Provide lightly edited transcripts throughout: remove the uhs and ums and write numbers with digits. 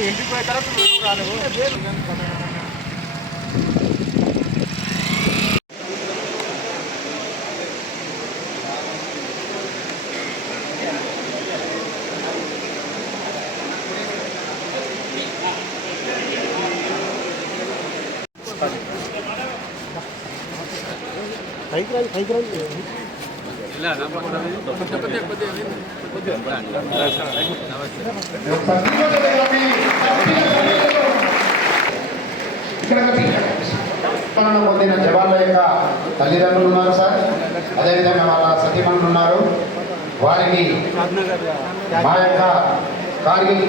ఇంటికి పోయిన తర్వాత రాలేవు. పైకి రాదు పొందిన జవాన్ల యొక్క తల్లిదండ్రులు ఉన్నారు సార్. అదేవిధంగా వాళ్ళ సతీమణులు ఉన్నారు. వారికి మా యొక్క కార్గిల్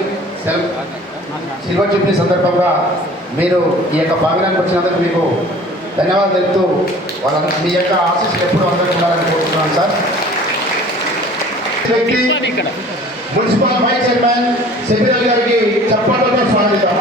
సిల్వర్ జూబ్లీ సందర్భంగా మీరు ఈ యొక్క పాంగనానికి వచ్చినందుకు మీకు ధన్యవాదాలు తెలుపుతూ వాళ్ళ మీ యొక్క ఆశీస్సులు ఎప్పుడు అందరికీ ఉండాలని కోరుతున్నాను sir. Municipal vice chairman secretary గారికి చప్పట్లతో స్వాగతం.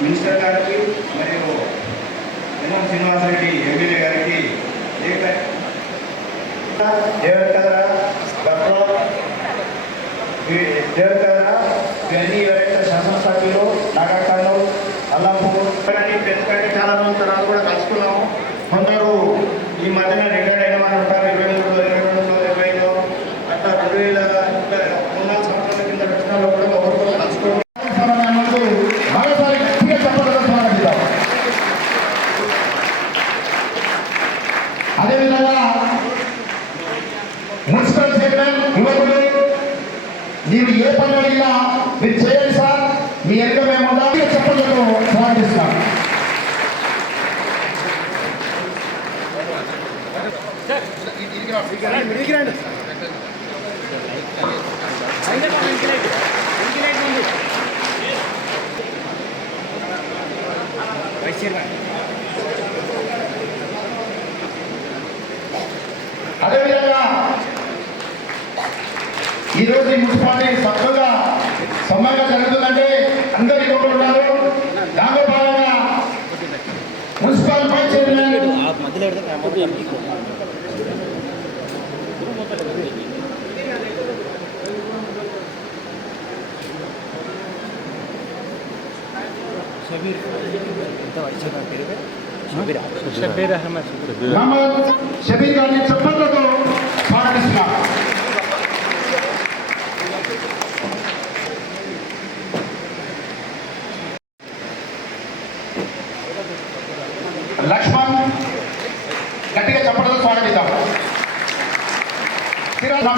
మినిస్టర్ గారికి మరియు ఎన్ఎం శ్రీనివాసరెడ్డి ఎమ్మెల్యే గారికి దేవకద్ర గన్ని శాసనసభ్యులు నాగార్జున అల్లాపూర్ ఎందుకంటే చాలా రోజుల తర్వాత కూడా కలుసుకున్నాము. కొందరు ఈ మధ్యన రిటైర్డ్ అయిన వాళ్ళు ఉంటారు. 22 అట్లా 2004 సంవత్సరాల కింద వచ్చిన వాళ్ళు కూడా ఒకరితో కలుసుకోవడం. అదేవిధంగా మున్సిపల్ చైర్మన్ యువకులు మీరు ఏ పని అడిగినా మీరు చేయండి సార్, మీ వెనుక మేము ఉండాలి చెప్పడంతో ప్రార్థిస్తున్నాం. అదేవిధంగా ఈరోజు ఈ మున్సిపాలిటీ చక్కగా సమయంగా జరుగుతుందంటే అందరి యువకులు ఉన్నారు. దాంట్లో భాగంగా మున్సిపల్ వైస్ చైర్మన్ షబీర్ గారిని చప్పట్లతో స్వాగతిస్తున్నారు. లక్ష్మణ్ గట్టిగా చప్పట్లతో స్వాగతిద్దాం.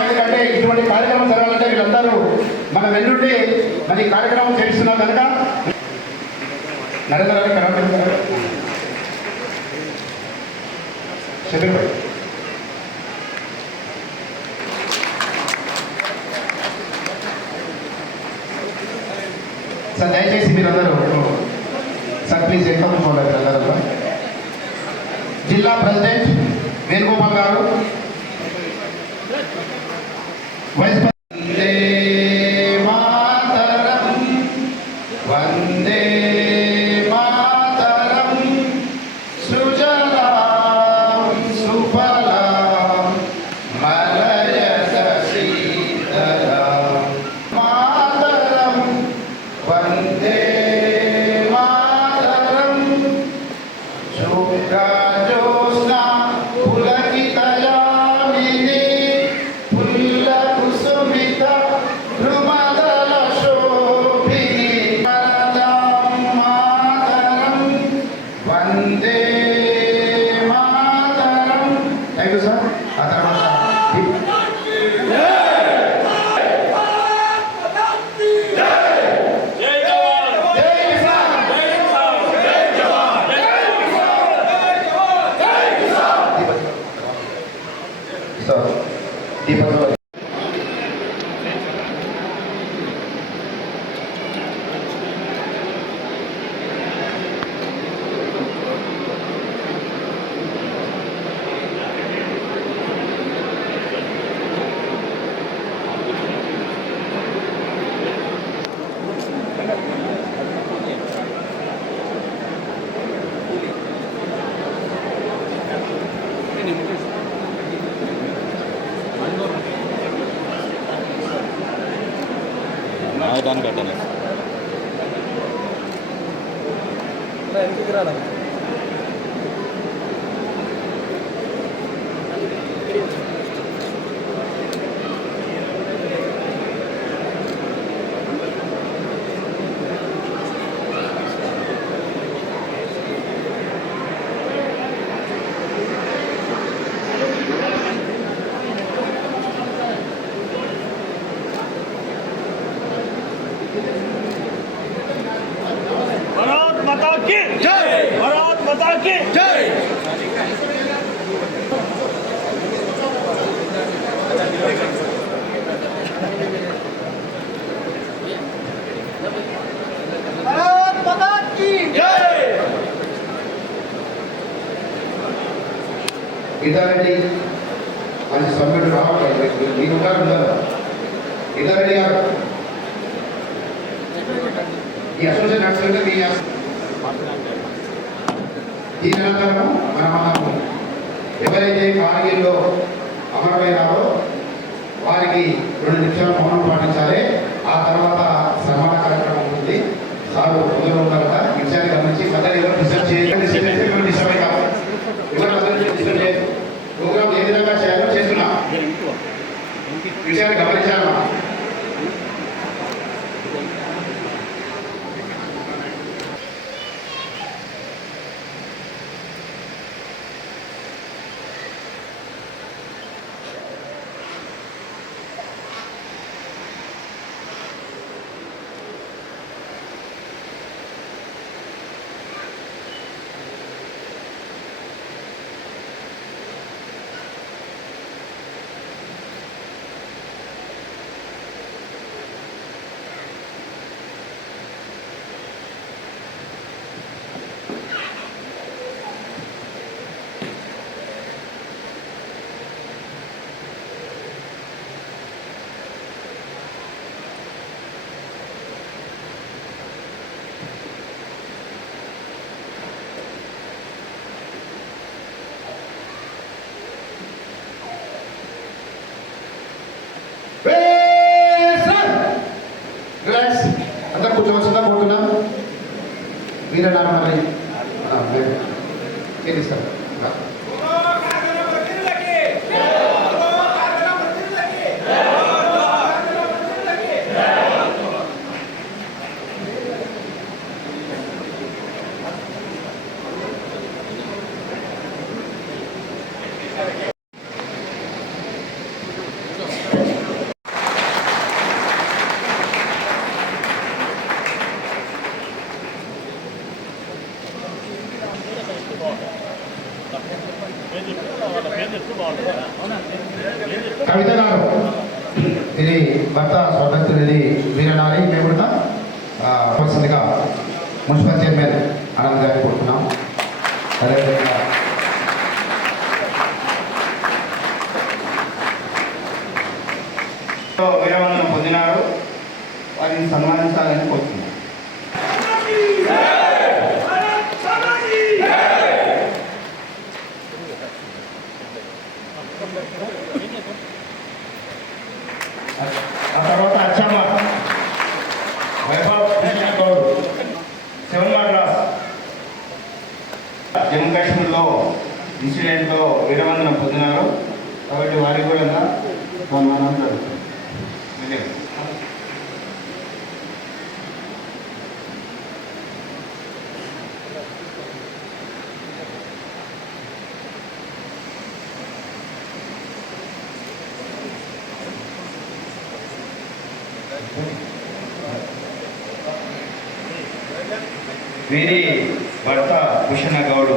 ఎందుకంటే ఇటువంటి కార్యక్రమం జరగాలంటే వీళ్ళందరూ మన వెన్నుండి మరి కార్యక్రమం చేస్తున్నారు కనుక నరేంద్ర గారు షబీర్ భాయ్ సార్ దయచేసి మీరందరూ సార్ ప్లీజ్ ఎక్కువ అందరూ. జిల్లా ప్రెసిడెంట్ వేణుగోపాల్ గారు, వైస్ వందే మాతరం వందే మాతరం సుజలాం సుఫలాం మలయజ శీతలాం మాతరం వందే మాతరం శుభ్రా జ్యోత్స్నా పులకితయామిని పుల్ల కుసుమిత ధ్రుమదల శోభిని వరదాం మాతరం వందే మాతరం. Thank you sir. ఆ తర్వాత దీపక్ ఆగడానికి అడ్డాను ఎందుకు రాడా भारत माता की जय, भारत माता की जय। भारत माता की जय। ఇదారెడ్డి మంచి సభ్యుడు రావాలి మీరు ఉండాలి ఇదారెడ్డి గారు ఈ అసోసియేషన్ నడుస్తుంటే మీ ఈ నిరంతరము మనము ఎవరైతే కార్గిల్లో అమరమైనారో వారికి 2 నిమిషాలు మౌనం పాటించాలి. ఆ తర్వాత సన్మాన కార్యక్రమం ఉంటుంది. సార్ పొద్దున ఉన్నారు కదా విషయాన్ని గమనించి మధ్యలో ఎవరు డిస్టర్బ్ చేయాలి డిస్టర్బ్ కాదు ఎవరు మధ్యలో డిస్టర్బ్ చేయదు. ప్రోగ్రామ్ ఏ విధంగా చేయాలో చేస్తున్నా విషయాన్ని గమనించాలమ్మా. రిలాక్స్ అందరు కూర్చోవచ్చుగా పోతున్నాం. వీరనామని చేస్తారు. కవిత గారు ఇది భర్త స్వర్గస్థునిది వీరనారి మేము కూడా పర్సనల్గా మున్సిపల్ చైర్మన్ ఆనంద్ గారికి కోరుతున్నాం. అదేవిధంగా వీరమరణం పొందినారు, వారిని సన్మానించాలని కోరుతున్నాం. ఆ తర్వాత అచ్చమ్మ వైభవ్ గౌడ్ 7 మద్రాస్ జమ్మూ కాశ్మీర్లో ఇన్సిడెంట్లో వీరవందనం పొందినారు కాబట్టి వారికి కూడా సన్మానం జరుగుతుంది. వీరి భర్త భూషణ గౌడ్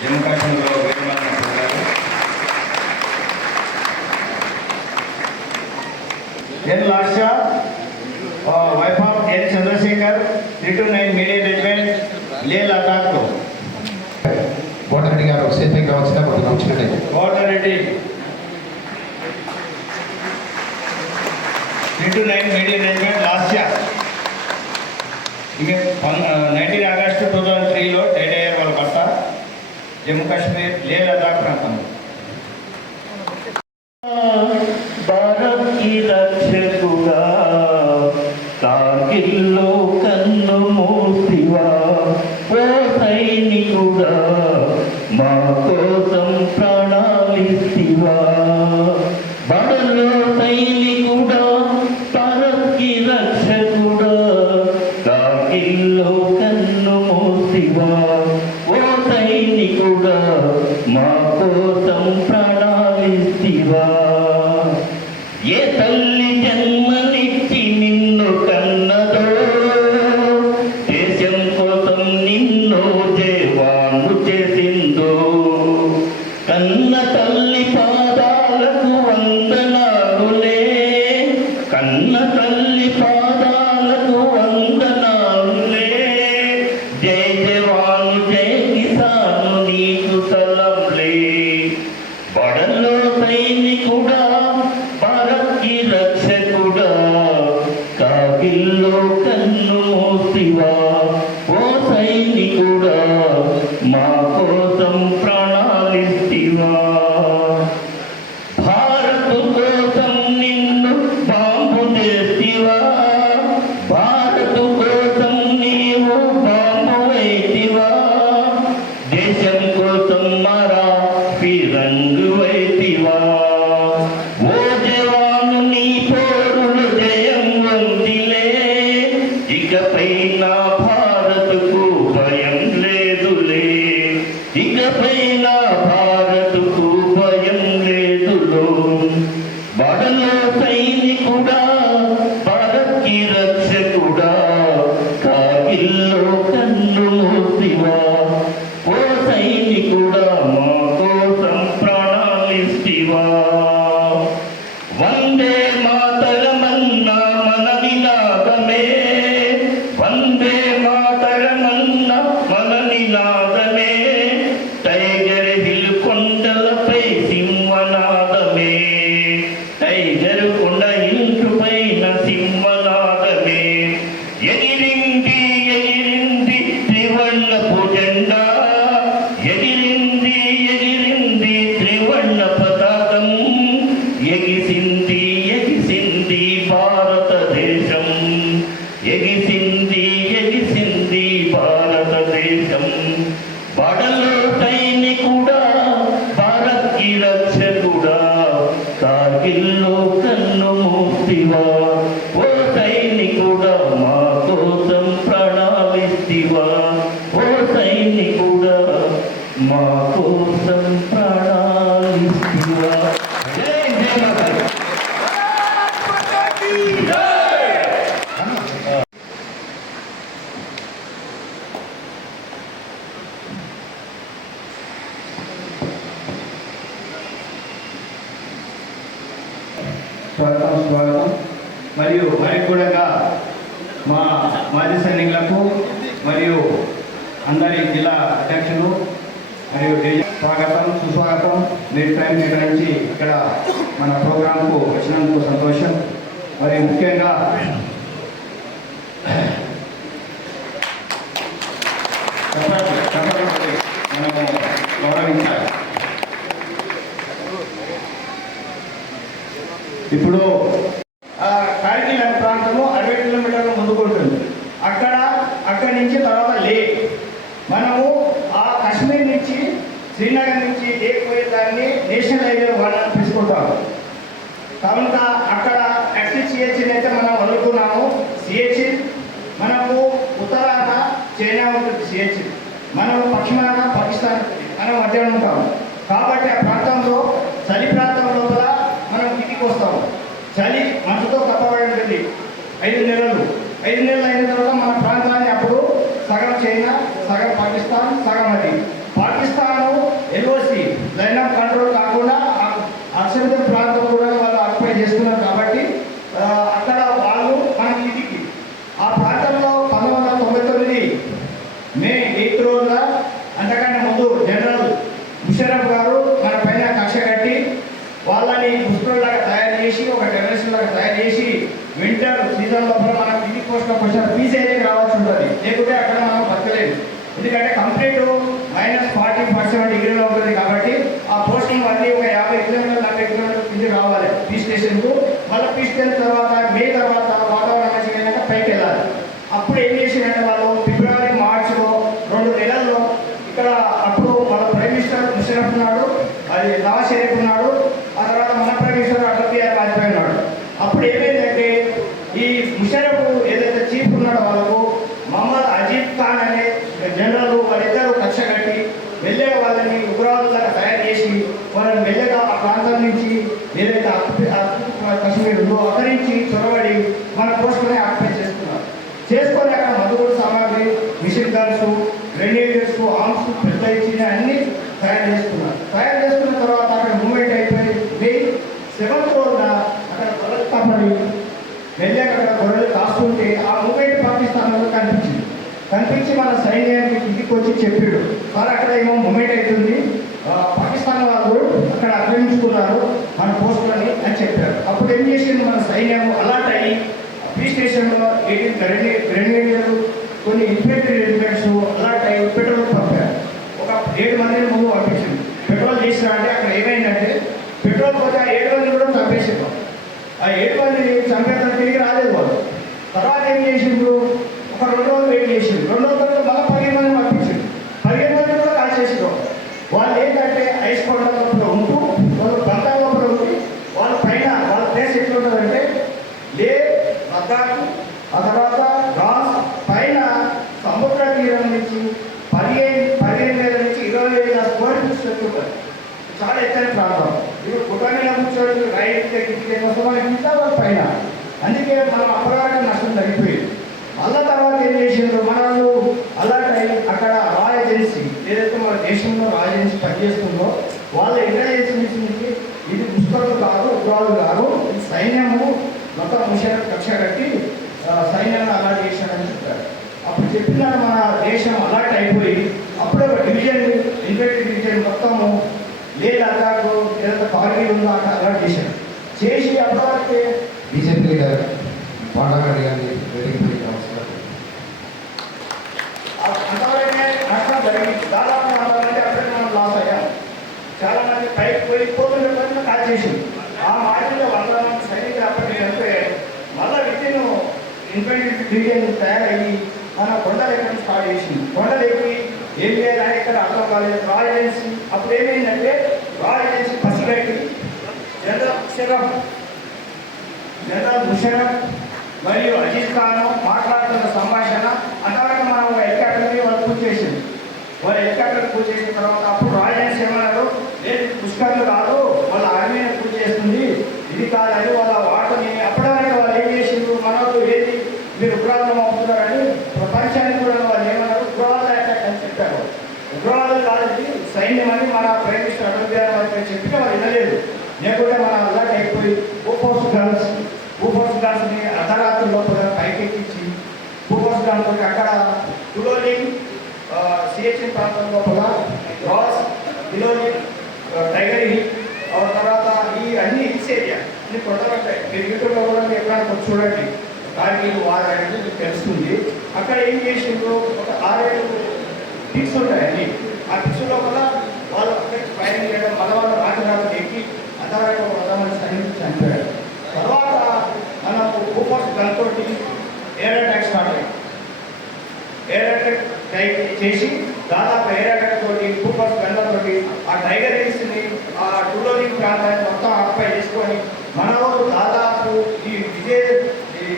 జమ్మూ కాశ్మీర్లో వీరమరణం పొందారు. N Lasya wife of N Chandrasekhar 329 medium regiment Leh లదాఖ్లో. కోటరెడ్డి గారు సేఫ్గా వచ్చినా కొద్దిగా వచ్చినట్టే. Kotareddy 329 medium regiment Lasya. ఈమె 19 ఆగస్టు 2003లో డెడ్ అయ్యారు వాళ్ళ భర్త జమ్మూ కాశ్మీర్ లే లదాఖ్ ప్రాంతంలో. భారత్ की रक्षकुगा కాకిల్లో కన్ను మూసివా ఓ సైనికుడా మా కోసం ప్రాణాలిస్తివా బడలో సైనికుడా పరకి రక్షకుడా కాకిల్లో కన్ను మూసివా ఓ సైనికుడా మా కోసం ప్రాణాలిస్తివా ఏ తల్లి జన్మనిచ్చి నిన్ను కన్నదో దేశం కోసం నిన్ను జవాను చేసిందో కన్న తల్లి పాదాలకు వందనాలులే కన్న తల్లి పాదాలకు వందనాలులే జై జవాను జై కిసాను నీకు సలంలే బడలో సైనికుడా భారత్కి రక్షకుడా కాకిల్లో కన్ను మూసివా ఓ సైనికుడా మా కోసం ప్రాణాలిస్తివా భారత్ కోసం నిన్ను బాంబు చేస్తివా భారత్ కోసం నీవు బాంబు వైతివా దేశం కోసం మరా ఫిరంగు వైతివా ఓ జవాను నీ పోరులు జయం వందిలే ఇకపై నా భారత్కు భయం లేదులే ఇకపై నా భారత్కు భయం లేదులో బడలో సైనికుడా భారత్కి రక్షకుడా కాకిల్లో కన్ను మూసివా ఓ సైనికుడా మా కోసం ప్రాణాలిస్తివా వందే మాతరమన్నా మన నినాదమే వందే మాతరమన్నా మన నినాదమే టైగర్ హిల్ కొండలపై సింహనాదమే టైగర్ కొండ ఇంటు పైన సింహనాదమే ఎగిరింది ఎగిరింది త్రివర్ణపు జెండా ఎగిరింది ఎగిరింది త్రివర్ణ పతాకం ఎగిసింది ఎగిసింది భారతదేశం ఎగిసింది ఎగిసింది భారతదేశం బడలో సైనికుడా భారత్కి రక్షకుడా కార్గిల్లో కన్ను మూసివా ఓ సైనికుడా మా కోసం ప్రాణాలిస్తివా ఓ సైనికుడా మా కోసం ప్రాణాలిస్తివా జై జై మాతా స్వాగతం మరియు మరి కూడా మా మాజీ సైనికులకు మరియు అందరి జిల్లా అధ్యక్షులు మరియు స్వాగతం సుస్వాగతం. మీరు టైం కేటాయించి ఇక్కడ మన ప్రోగ్రాంకు వచ్చినందుకు సంతోషం. మరి ముఖ్యంగా మనము గౌరవించాలి. ఇప్పుడు కార్గిల్ అనే ప్రాంతము 60 కిలోమీటర్ల ముందుకు ఉంటుంది. అక్కడి నుంచి తర్వాత లే మనము ఆ కాశ్మీర్ నుంచి శ్రీనగర్ నుంచి లేక్ పోయేదాన్ని నేషనల్ హైవే వాళ్ళని తీసుకుంటాము. కనుక అక్కడ యాక్చువల్ సిహెచ్ని అయితే మనం అనుకున్నాము. సిహెచ్ మనకు ఉత్తరాన చైనా ఉంటుంది, సిహెచ్ మనము పశ్చిమాన పాకిస్తాన్ మనం మధ్యలో ఉంటాము. కాబట్టి ఆ ప్రాంతంలో చలి ప్రాంతం లోపల మనం ఇంటికి వస్తాము. చలి మనసుతో కప్పబడి ఉంటుంది 5 నెలలు. 5 నెలలు అయిన తర్వాత మన ప్రాంతాన్ని అప్పుడు సగం చైనా, సగం పాకిస్తాన్, సగం అది Pakistan LOC line of control కాకుండా అక్షర ప్రాంతం కూడా వాళ్ళు ఆక్యుపై చేస్తున్నారు. కాబట్టి అక్కడ వాళ్ళు మనకి ఇంటికి ఆ ప్రాంతంలో 1999 మే 8 రోజున అంతకంటే ముందు జనరల్ ముషరఫ్ గారు మన పైన కక్ష కట్టి వాళ్ళని ముస్లింలాగా తయారు చేసి ఒక టెర్రరిస్ట్ లాగా తయారు చేసి వింటర్ సీజన్ లోపల మనం ఇంటికి పోస్ట్లో కొంచెం పీస్ అయితే రావాల్సి ఉంటుంది. లేకుంటే అక్కడ మనం బతకలేదు. ఎందుకంటే కంప్లీట్ -40-47 డిగ్రీలో ఉంటుంది. కాబట్టి ఆ పోస్టింగ్ అన్నీ ఒక 50 కిలోమీటర్లు 40 కిలోమీటర్ల కింద రావాలి పీ స్టేషన్కు. మళ్ళీ పీ స్టేషన్ తర్వాత మే తర్వాత వాతావరణం మంచిగా పైకి వెళ్ళాలి. అప్పుడు ఏం చేసిందంటే వాళ్ళు ఫిబ్రవరి మార్చిలో 2 నెలల్లో ఇక్కడ అప్పుడు మన ప్రైమ్ మినిస్టర్ ముషరఫ్ ఉన్నాడు, అది నవాజ్ షరీఫ్ ఉన్నాడు, ఆ తర్వాత మన ప్రైమ్ మినిస్టర్ అటల్ బిహారీ వాజ్పేయి ఉన్నాడు. అప్పుడు ఏమైందంటే ఈ ముషరఫ్ ఏదైతే చీఫ్ ఉన్నాడో వాళ్ళకు మహమ్మద్ అజీబ్ ఖాన్ అనే జనరల్ వాళ్ళిద్దరూ కక్ష కట్టి మెల్లగా వాళ్ళని ఉగ్రవాదులుగా తయారు చేసి వాళ్ళని మెల్లగా ఆ ప్రాంతం నుంచి ఏదైతే కశ్మీర్ ఉందో అక్కడి నుంచి చొరబడి మన పోస్టులని ఆక్యుపై చేసుకొని అక్కడ మధుగుడు సామాగ్రి, మిషన్ గన్స్, గ్రెనేడియర్స్, ఆర్మ్స్, పెద్ద ఇచ్చిన అన్ని తయారు చేసుకున్నారు. తయారు చేసుకున్న తర్వాత అక్కడ మూవ్మెంట్ అయిపోయి మే 7th రోజున అక్కడ గొర్రెలు కాపడి మెల్లగా అక్కడ గొర్రెలు కాస్తుంటే ఆ మూవ్మెంట్ పాకిస్తాన్లో కనిపించి మన సైన్యానికి ఇంటికి వచ్చి చెప్పాడు, సార్ అక్కడ ఏమో మూమెంట్ అవుతుంది, పాకిస్తాన్ వాళ్ళు అక్కడ ఆక్రమించుకున్నారు మన పోస్టులని అని చెప్పారు. అప్పుడు ఏం చేసింది మన సైన్యం అలర్ట్ అయ్యి పీ స్టేషన్లో 18 గ్రెనేడియర్లు, కొన్ని ఇన్ఫెంట్రీ రెజిమెంట్స్ అలర్ట్ అయ్యి పెట్రోల్ పంపారు. ఒక 7 మందిని ముందు పంపించింది. పెట్రోల్ చేసినా అంటే అక్కడ ఏమైందంటే పెట్రోల్ పోతే ఆ 7 మందిని కూడా చంపేసారు. ఆ 7 మందిని చంపేంత తిరిగి రాలేదు వాళ్ళు. తర్వాత ఏం చేసిండ్రు, ఒక 2 రోజులు వెయిట్ చేసింది. 2 రోజుల తర్వాత మళ్ళీ 15 మందిని పంపించింది. 15 మందిని కూడా కాల్ చేసారు. వాళ్ళు ఏంటంటే ఐస్ కొండ లోపల ఉంటూ వాళ్ళు బంగాళ లోపల ఉండి వాళ్ళ పైన వాళ్ళ ప్లేస్ ఎట్లుంటుందంటే లే లద్దాఖ్, ఆ తర్వాత రాస్ పైన సముద్ర తీరం నుంచి 15,000 నుంచి 20,000 స్క్వేర్ ఫీట్స్ ఉంటుంది. చాలా ఎత్తైన ప్రాంతం. ఇప్పుడు కుటుంబీలో కూర్చోవడానికి రైట్ కింద వాళ్ళ పైన. అందుకే మనం అపరాధ నష్టం తగ్గిపోయింది. మళ్ళా తర్వాత ఏం చేసిండ్రు, మనల్ని అలర్ట్ అయ్యి అక్కడ రా ఏజెన్సీ ఏదైతే మన దేశంలో రా ఏజెన్సీ పనిచేస్తుందో వాళ్ళ ఇంటెలిజెన్స్ నుంచి ఇది పుస్తకాలు కాదు, ఉగ్రవాదులు కాదు, ఇది సైన్యము మొత్తం ముషరఫ్ కక్ష కట్టి సైన్యాన్ని అలర్ట్ చేశాడని చెప్పారు. అప్పుడు చెప్పిన మన దేశం అలర్ట్ అయిపోయి అప్పుడే ఒక డివిజన్ ఇన్ఫెక్టరీ డివిజన్ మొత్తము లే లద్దాఖ్ ఏదైతే కార్గిల్ ఉందో అక్కడ అలర్ట్ చేశారు. చేసి అప్పటివరకే బీజేపీ లీడర్ పాండగడ్డి గారిని వెరీ నమస్కారం. అంతవరకే నష్టం జరిగింది. దాదాపు 40 మంది అప్పుడే మనం లాస్ అయ్యాం. చాలా మంది పైకి పోయి పోతున్న కాల్ చేసింది. ఆ మార్చిలో 100 మంది సైనికులు అప్పటికి చనిపోయారు. మళ్ళీ వితిన్ ఇన్ఫెంట్రీ డివిజన్ తయారయ్యి మన కొండలు ఎక్కడం స్టార్ట్ చేసింది. కొండలు ఎక్కి ఏం చేయాలని ఇక్కడ అర్థం కాలేదు. రా ఏజెన్సీ అప్పుడు ఏమైందంటే రా ఏజెన్సీ పసిగట్టి జనరల్ ముషరఫ్ మరియు అజీజ్ ఖాన్ మాట్లాడుతున్న సంభాషణ అంతవరకు మనం హెలికాప్టర్ని వాళ్ళు పూజ చేసింది. వాళ్ళు హెలికాప్టర్ పూజ చేసిన తర్వాత అప్పుడు రాజేన్స్ ఏమన్నారు, లేదు పుష్కర్లు కాదు, వాళ్ళ ఆర్మీని పూజ చేస్తుంది, ఇది కాదని వాళ్ళ వాటిని అప్పటివరకు వాళ్ళు ఏం చేసిండ్రు, మనకు ఏది మీరు ఉగ్రవాదం అవుతున్నారని ప్రపంచానికి కూడా వాళ్ళు ఏమన్నారు, ఉగ్రవాద అటాక్ అని చెప్పారు. ఉగ్రవాదం కాదు సైన్యం అని మన ప్రైమ్ మినిస్టర్ అటల్ బిహారీ వాజ్పేయి చెప్పినా వాళ్ళు వినలేదు. లేకుంటే మన అలర్ట్ అయిపోయి బూఫోర్స్ గన్స్ని అర్ధరాత్రి లోపల పైకెక్కించి బూఫోర్స్ గన్స్ తోటి అక్కడ టులోలింగ్ సిహెచ్ఎన్ ప్రాంతం లోపల రాస్, టులోలింగ్, టైగర్ హిల్, ఆ తర్వాత ఈ అన్ని హిల్స్ ఏరియా అన్ని కొండలు ఉంటాయి. మీరు యూట్యూబ్లో కూడా ఎప్పుడైనా కొంచెం చూడండి, కార్గిల్ వార్ అనేది మీకు తెలుస్తుంది. అక్కడ ఏం చేసిండ్రు, ఒక 6-7 పిక్స్ ఉంటాయి అన్ని. ఆ పిక్స్ లోపల వాళ్ళు అక్కడికి పైన చేయడం, మళ్ళీ వాళ్ళు రాజధాని ఎక్కి అంతవరకు 100 మంది సైనికులు చనిపోయారు. తర్వాత మనకు బూఫోర్స్ గన్ తోటి ఎయిర్ అటాక్ స్టార్ట్ అయ్యింది. ఎయిర్ అటాక్ చేసి దాదాపు ఎయిర్ అటాక్ తోటి బూఫోర్స్ గన్లతోటి ఆ టైగర్ హిల్స్ని ఆ టులోలింగ్ ప్రాంతాన్ని మొత్తం ఆక్యుపై చేసుకొని మన వాళ్ళు దాదాపు ఈ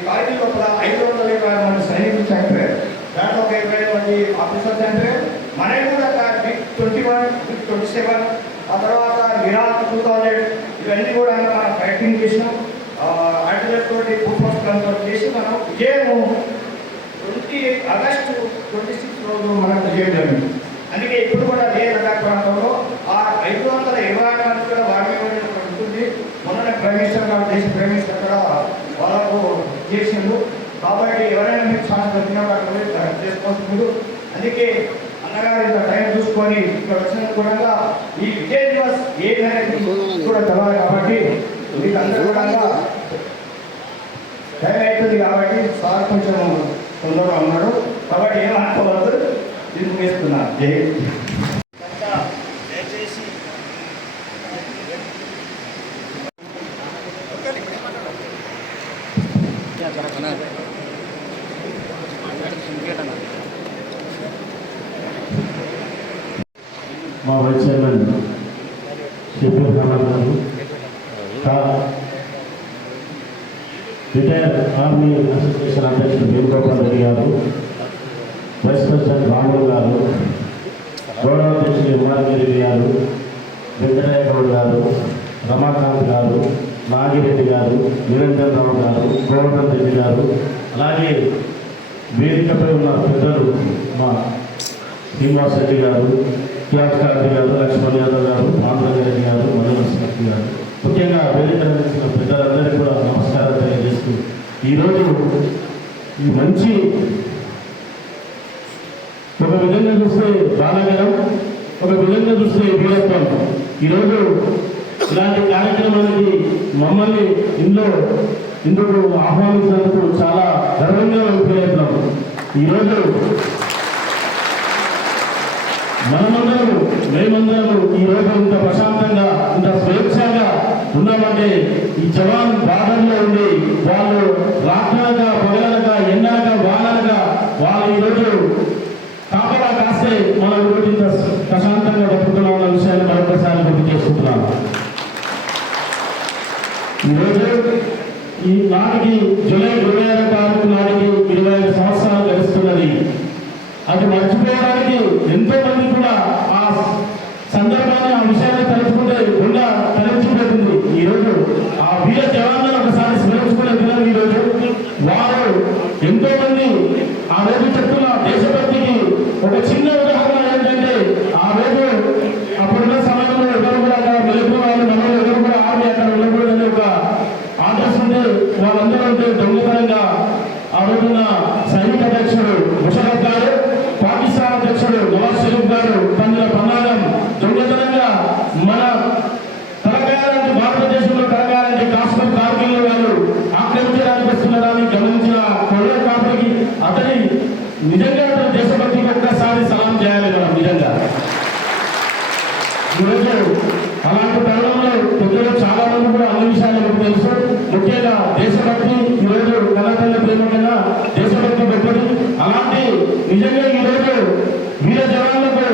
కార్గిల్ లోపల 520 మంది సైనికులు చనిపోయారు. దాంట్లో ఒక 20 మంది ఆఫీసర్స్ చనిపోయారు. మనకి కూడా MiG-21, MiG-27, ఆ తర్వాత మిరాజ్ 2000 ఇవన్నీ కూడా మనం ఫైటింగ్ చేసినాం. ఆర్టిలరీ తోటి బూఫోర్స్ గన్తో చేసి మనం విజయము 28 ఆగస్టు 26 రోజు మనం విజయం జరిగింది. అందుకే ఇప్పుడు కూడా లే లద్దాఖ్ ప్రాంతంలో ఆ 520 మంది కూడా వారి ఉంటుంది. మొన్న ప్రైమ్ మినిస్టర్ గారు దేశ ప్రైమ్ మినిస్టర్ కూడా వాళ్ళకు చేసిండు. కాబట్టి ఎవరైనా మీకు ఛాన్స్ దొరికినా వాళ్ళు చేసుకోవచ్చు. అందుకే అన్నగారు ఇంత టైం చూసుకొని ఇక్కడ వచ్చిన కూడా ఈ విజయ దివస్ ఏదనేది కూడా తెలవాలి. కాబట్టి మీకు అందరూ కూడా టైం అవుతుంది కాబట్టి సార్ కొంచెం తొందరగా ఉన్నాడు కాబట్టి ఏమనుకోవద్దు, దీన్ని ముగిస్తున్నాను. జై దయచేసి మా వైస్ చైర్మన్ షఫీర్ ఖాన్ గారు, రిటైర్డ్ ఆర్మీ అసోసియేషన్ అధ్యక్షుడు వేణుగోపాల్ రెడ్డి గారు, వైస్ ప్రెసిడెంట్ రాములు గారు, గౌరవ అధ్యక్షుడు ఉమాగిరెడ్డి గారు, వెంకటయ్య గౌడ్ గారు, రమాకాంత్ గారు, నాగిరెడ్డి గారు, నిరంజన్ రావు గారు, గోవర్ధన్ రెడ్డి గారు, అలాగే వేదికపై ఉన్న పెద్దలు మా శ్రీనివాస్ రెడ్డి గారు, కిరాజ్కారెడ్డి గారు, లక్ష్మణ్ యాదవ్ గారు, ఆంధ్రరెడ్డి గారు, మనోహర్ గారు, ముఖ్యంగా వేదిక నిర్వహించిన పెద్దలందరికీ కూడా నమస్కారం తెలియజేస్తూ ఈరోజు ఈ మంచి ఒక విధంగా చూస్తే బాలగరం, ఒక విధంగా చూస్తే వీరత్వం, ఈరోజు ఇలాంటి కార్యక్రమానికి మమ్మల్ని ఇందుకు ఆహ్వానించినందుకు చాలా గర్వంగా ఫీల్ ఈరోజు మేమందరము ఈరోజు ఇంత ప్రశాంతంగా ఇంత స్వేచ్ఛగా ఉన్నామంటే ఈ జవాన్ బార్డర్లో ఉండి వాళ్ళు రాత్రనగా పగలనగా ఎండనగా వాననగా వాళ్ళు ఈరోజు కాపలా కాస్తే మనం ఈరోజు ఇంత ప్రశాంతంగా బతుకుతున్నాం అన్న విషయాన్ని మరొకసారి గుర్తు చేసుకుంటున్నాను. ఈరోజు ఈ నాటికి జూలై 26వ తారీఖు నాటికి 25 సంవత్సరాలు గడుస్తున్నది. అది మర్చిపోవడానికి ఎంతో మంది కూడా ఆ సందర్భాన్ని ఆ విషయాన్ని తలుచుకుంటే గుండె తలచిపోతుంది. ఈరోజు ఆ వీర జవాన్లను ఒకసారి స్మరించుకునే దినం ఈరోజు. వారు ఎంతో మంది ఆ రోజు చెప్తున్న దేశభక్తికి ఒక చిన్న ఉదాహరణ ఏంటంటే ఆ రోజు అప్పుడున్న సమయంలో ఎవరు కూడా అక్కడ వెలుగు వాళ్ళు మనం ఎవరు కూడా ఆర్మీ అక్కడ వెళ్ళకూడదని ఒక ఆర్డర్స్ ఉంటే వాళ్ళందరూ ఉంటే దొంగతనంగా ఆ రోజున్న సైనిక అధ్యక్షుడు ముషరఫ్ గారు, పాకిస్తాన్ అధ్యక్షుడు నవాజ్ షరీఫ్ గారు పందుల ప్రమాదం దొంగతనంగా మన కలగాలంటే భారతదేశంలో కలగాలంటే కాశ్మీర్ కార్గిల్ వాళ్ళు ఆక్రమించడానికి వస్తున్నారని గమనించిన కొరియర్ కాపులకి అతని నిజంగా దేశభక్తికి ఒక్కసారి సలాం చేయాలి మనం నిజంగా. ఈరోజు అలాంటి తరుణంలో పెద్దలు చాలా మంది కూడా అన్ని విషయాలు మీకు తెలుసు. ముఖ్యంగా దేశభక్తి ఈరోజు కళాతల్లి ప్రేమ కన్నా దేశభక్తి గొప్పది. అలాంటి నిజంగా ఈరోజు వీర జవాన్లకు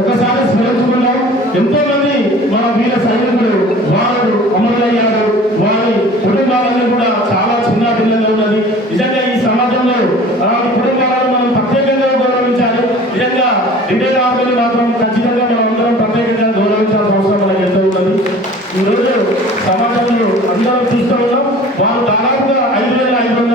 ఒకసారి స్మరించుకున్నాం. ఎంతో మంది మన వీర సైనికులు వారు అమరులయ్యారు. వారి కుటుంబాలన్నీ కూడా చాలా చిన్న పిల్లలు ఉన్నది. నిజంగా ఈ సమాజంలో అలాంటి కుటుంబాలను మనం ప్రత్యేకంగా గౌరవించాలి. నిజంగా రిటైర్ ఆర్మీని మాత్రం ఖచ్చితంగా మనం అందరం ప్రత్యేకంగా గౌరవించాల్సిన అవసరం మనకి ఎంతో ఉన్నది. ఈరోజు సమాజంలో అందరం చూస్తూ ఉన్నాం. వారు దాదాపుగా 5,500